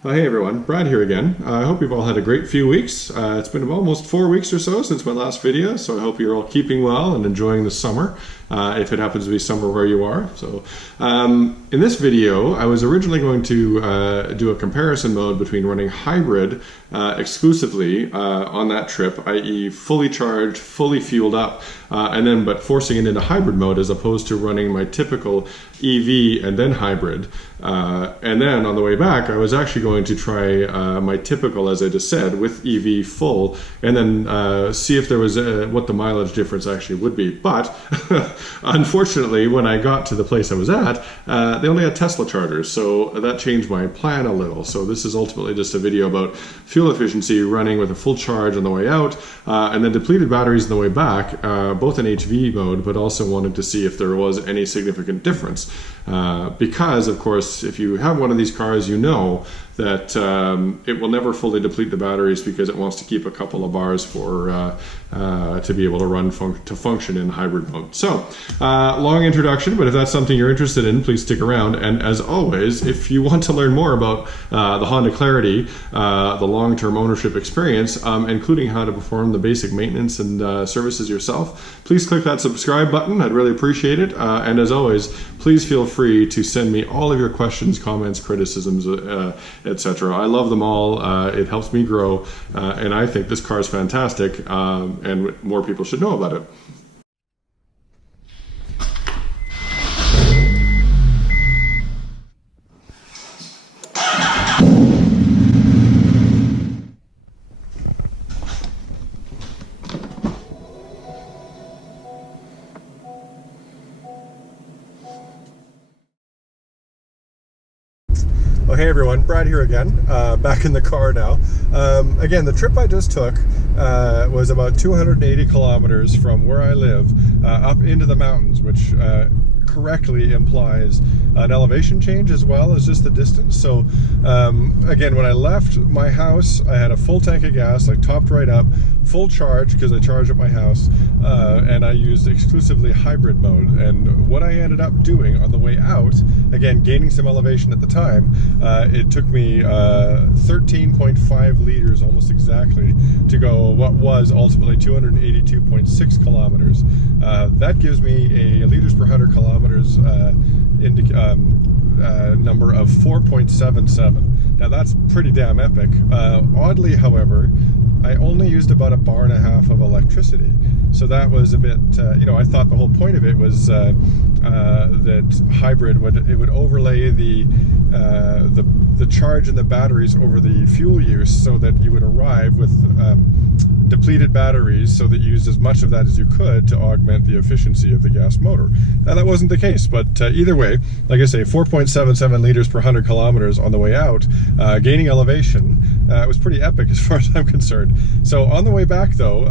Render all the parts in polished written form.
Hey everyone, Brad here again. I hope you've all had a great few weeks. It's been almost 4 weeks or so since my last video, so I hope you're all keeping well and enjoying the summer, if it happens to be summer where you are. In this video, I was originally going to do a comparison mode between running hybrid exclusively on that trip, i.e. fully charged, fully fueled up, but forcing it into hybrid mode as opposed to running my typical EV and then hybrid. And then on the way back, I was actually going to try my typical, as I just said, with EV full, and then see if there was what the mileage difference actually would be. But unfortunately, when I got to the place I was at, they only had Tesla chargers, so that changed my plan a little. So this is ultimately just a video about fuel efficiency, running with a full charge on the way out, and then depleted batteries on the way back, both in HV mode, but also wanted to see if there was any significant difference. Because, of course, if you have one of these cars, you know that it will never fully deplete the batteries because it wants to keep a couple of bars for to be able to function in hybrid mode. So, long introduction, but if that's something you're interested in, please stick around. And as always, if you want to learn more about the Honda Clarity, the long-term ownership experience, including how to perform the basic maintenance and services yourself, please click that subscribe button. I'd really appreciate it. And as always, please feel free to send me all of your questions, comments, criticisms, etc. I love them all. It helps me grow, and I think this car is fantastic, and more people should know about it. Oh, hey everyone, Brad here again, back in the car now. Again, the trip I just took was about 280 kilometers from where I live up into the mountains, which correctly implies an elevation change as well as just the distance. So again, when I left my house, I had a full tank of gas, like topped right up, full charge because I charged at my house, and I used exclusively hybrid mode. And what I ended up doing on the way out, again, gaining some elevation at the time, it took me 13.5 liters almost exactly to go what was ultimately 282.6 kilometers. That gives me a liters per 100 kilometers number of 4.77. Now that's pretty damn epic. Oddly, however, I only used about 1.5 bars of electricity. So that was a bit, I thought the whole point of it was that hybrid would overlay the charge in the batteries over the fuel use, so that you would arrive with depleted batteries, so that you used as much of that as you could to augment the efficiency of the gas motor. Now that wasn't the case, but either way, like I say, 4.77 liters per 100 kilometers on the way out, gaining elevation. It was pretty epic as far as I'm concerned. So on the way back though,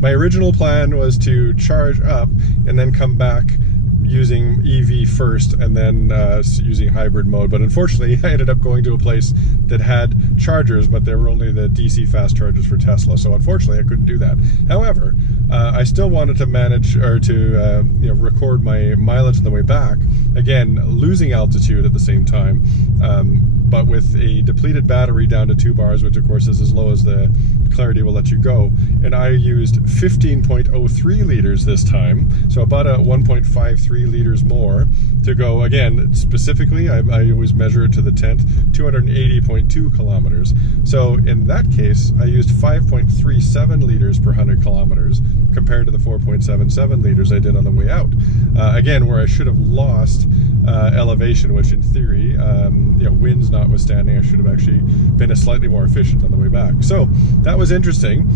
my original plan was to charge up and then come back using EV first and then using hybrid mode, but unfortunately I ended up going to a place that had chargers, but there were only the DC fast chargers for Tesla, so unfortunately I couldn't do that. However, I still wanted to manage, or to record my mileage on the way back, again losing altitude at the same time, but with a depleted battery down to 2 bars, which of course is as low as the Clarity will let you go. And I used 15.03 liters this time, so about a 1.53 liters more to go. Again, specifically, I always measure it to the 10th, 280.2 kilometers. So in that case, I used 5.37 liters per 100 kilometers compared to the 4.77 liters I did on the way out. Again, where I should have lost elevation, which in theory, winds notwithstanding, I should have actually been slightly more efficient on the way back. So that was interesting.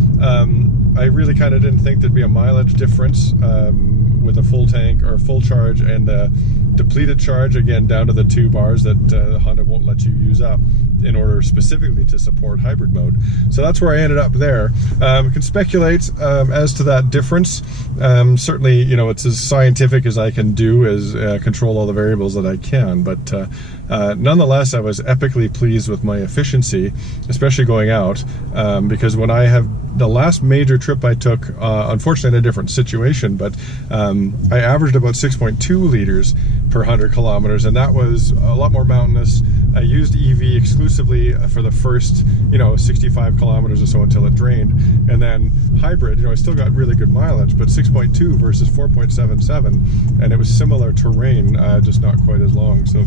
I really kind of didn't think there'd be a mileage difference with a full tank or full charge and the depleted charge, again down to the 2 bars that Honda won't let you use up in order specifically to support hybrid mode. So that's where I ended up there. Can speculate as to that difference. Certainly, it's as scientific as I can do, as control all the variables that I can, but nonetheless, I was epically pleased with my efficiency, especially going out, because when I have the last major trip I took, unfortunately in a different situation, but I averaged about 6.2 liters per 100 kilometers, and that was a lot more mountainous, used EV exclusively for the first, 65 kilometers or so until it drained, and then hybrid, I still got really good mileage, but 6.2 versus 4.77, and it was similar terrain, just not quite as long. So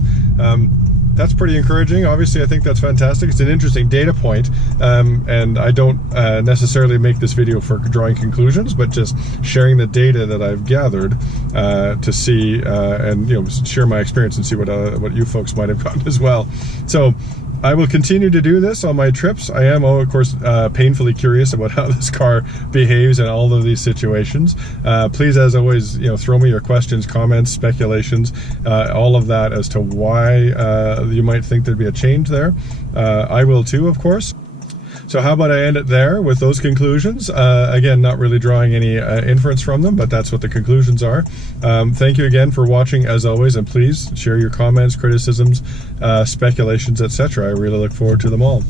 that's pretty encouraging. Obviously, I think that's fantastic. It's an interesting data point, and I don't necessarily make this video for drawing conclusions, but just sharing the data that I've gathered to see and share my experience and see what you folks might have gotten as well. So I will continue to do this on my trips. I am, of course, painfully curious about how this car behaves in all of these situations. Please, as always, throw me your questions, comments, speculations, all of that as to why you might think there'd be a change there. I will too, of course. So how about I end it there with those conclusions? Again, not really drawing any inference from them, but that's what the conclusions are. Thank you again for watching, as always, and please share your comments, criticisms, speculations, etc. I really look forward to them all.